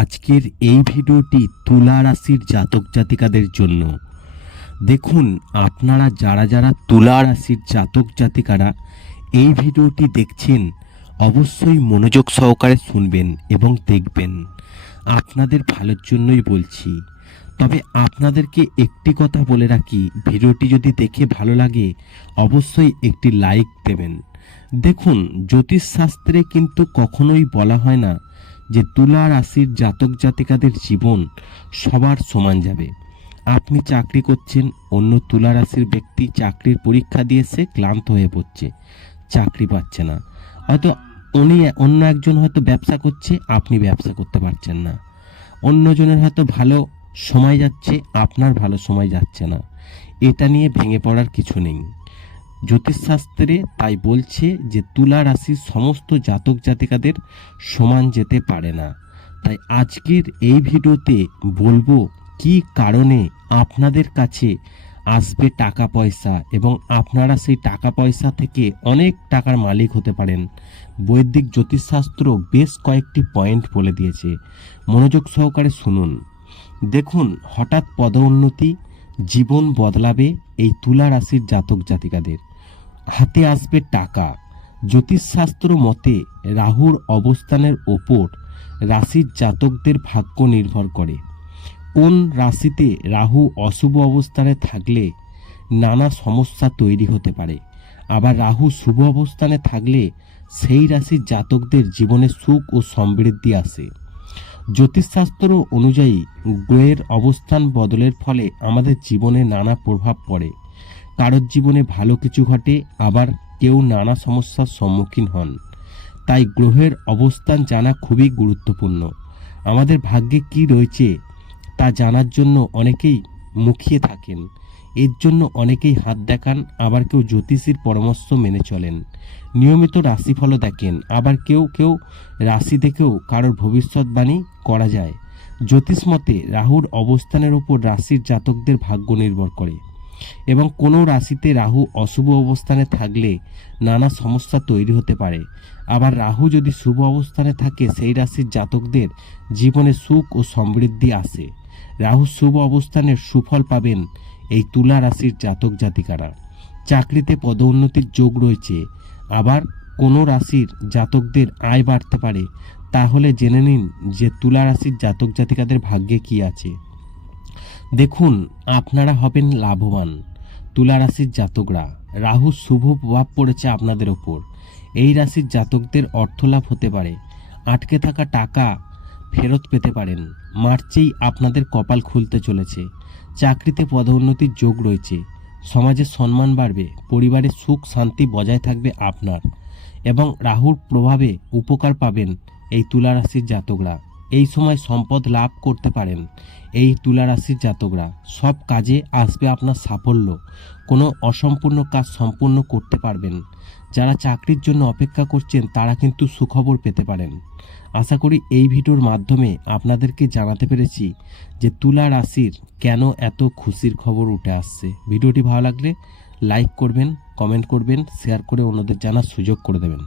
আজকের এই ভিডিওটি তুলা রাশির জাতক জাতিকাদের জন্য। দেখুন, আপনারা যারা যারা তুলা রাশির জাতক জাতিকারা এই ভিডিওটি দেখছেন, অবশ্যই মনোযোগ সহকারে শুনবেন এবং দেখবেন। আপনাদের ভালোর জন্যই বলছি। তবে আপনাদেরকে একটি কথা বলে রাখি, ভিডিওটি যদি দেখে ভালো লাগে, অবশ্যই একটি লাইক দেবেন। দেখুন, জ্যোতিষশাস্ত্রে কিন্তু কখনোই বলা হয় না যে তুলা রাশির জাতক জাতিকাদের জীবন সবার সমান যাবে। আপনি চাকরি করছেন, অন্য তুলা রাশির ব্যক্তি চাকরির পরীক্ষা দিয়েছে, ক্লান্ত হয়ে পড়ছে, চাকরি পাচ্ছে না। হয়তো উনি অন্য একজন হয়তো ব্যবসা করছে, আপনি ব্যবসা করতে পারছেন না। অন্যজনের হয়তো ভালো সময় যাচ্ছে, আপনার ভালো সময় যাচ্ছে না। এটা নিয়ে ভেঙে পড়ার কিছু নেই। জ্যোতিষশাস্ত্রে তাই বলছে যে তুলা রাশির সমস্ত জাতক জাতিকাদের সমান যেতে পারে না। তাই আজকের এই ভিডিওতে বলব কি কারণে আপনাদের কাছে আসবে টাকা পয়সা এবং আপনারা সেই টাকা পয়সা থেকে অনেক টাকার মালিক হতে পারেন। বৈদিক জ্যোতিষশাস্ত্র বেশ কয়েকটি পয়েন্ট বলে দিয়েছে। মনোযোগ সহকারে শুনুন। দেখুন, হঠাৎ পদোন্নতি, জীবন বদলাবে এই তুলা রাশির জাতক জাতিকাদের। হাতে আসবে টাকা। জ্যোতিষশাস্ত্র মতে, রাহুর অবস্থানের ওপর রাশির জাতকদের ভাগ্য নির্ভর করে। কোন রাশিতে রাহু অশুভ অবস্থানে থাকলে নানা সমস্যা তৈরি হতে পারে? আবার রাহু শুভ অবস্থানে থাকলে সেই রাশির জাতকদের জীবনে সুখ ও সমৃদ্ধি আসে। জ্যোতিষশাস্ত্র অনুযায়ী, গ্রহের অবস্থান বদলের ফলে আমাদের জীবনে নানা প্রভাব পড়ে। কারোর জীবনে ভালো কিছু ঘটে, আবার কেউ নানা সমস্যার সম্মুখীন হন। তাই গ্রহের অবস্থান জানা খুবই গুরুত্বপূর্ণ। আমাদের ভাগ্যে কি রয়েছে, তা জানার জন্য অনেকেই মুখিয়ে থাকেন। এর জন্য অনেকেই হাত দেখান, আবার কেউ জ্যোতিষীর পরামর্শ মেনে চলেন। নিয়মিত রাশিফলও দেখেন, আবার কেউ কেউ রাশি দেখেও কারোর ভবিষ্যৎবাণী করা যায়। জ্যোতিষ মতে, রাহুর অবস্থানের উপর রাশির জাতকদের ভাগ্য নির্ভর করে। এবং কোনো রাশিতে রাহু অশুভ অবস্থানে থাকলে নানা সমস্যা তৈরি হতে পারে। আবার রাহু যদি শুভ অবস্থানে থাকে, সেই রাশির জাতকদের জীবনে সুখ ও সমৃদ্ধি আসে। রাহু শুভ অবস্থানের সুফল পাবেন এই তুলা রাশির জাতক জাতিকারা। চাকরিতে পদোন্নতির যোগ রয়েছে। আবার কোনো রাশির জাতকদের আয় বাড়তে পারে। তাহলে জেনে নিন যে তুলা রাশির জাতক জাতিকাদের ভাগ্যে কি আছে। দেখুন, আপনারা হবেন লাভবান। তুলা রাশির জাতকরা, রাহু শুভ প্রভাব পড়েছে আপনাদের ওপর। এই রাশির জাতকদের অর্থলাভ হতে পারে। আটকে থাকা টাকা ফেরত পেতে পারেন। মার্চেই আপনাদের কপাল খুলতে চলেছে। চাকরিতে পদোন্নতির যোগ রয়েছে। সমাজে সম্মান বাড়বে, পরিবারে সুখ শান্তি বজায় থাকবে আপনার। এবং রাহুর প্রভাবে উপকার পাবেন এই তুলা রাশির জাতকরা। এই সময় সম্পদ লাভ করতে পারেন। এই তুলা রাশির জাতকরা, সব কাজে আসবে আপনার সাফল্য। কোনো অসম্পূর্ণ কাজ সম্পূর্ণ করতে পারবেন। যারা চাকরির জন্য অপেক্ষা করছেন, তারা কিন্তু সুখবর পেতে পারেন। আশা করি এই ভিডিওর মাধ্যমে আপনাদেরকে জানাতে পেরেছি যে তুলা রাশির কেন এত খুশির খবর উঠে আসছে। ভিডিওটি ভালো লাগলে লাইক করবেন, কমেন্ট করবেন, শেয়ার করে অন্যদের জানার সুযোগ করে দেবেন।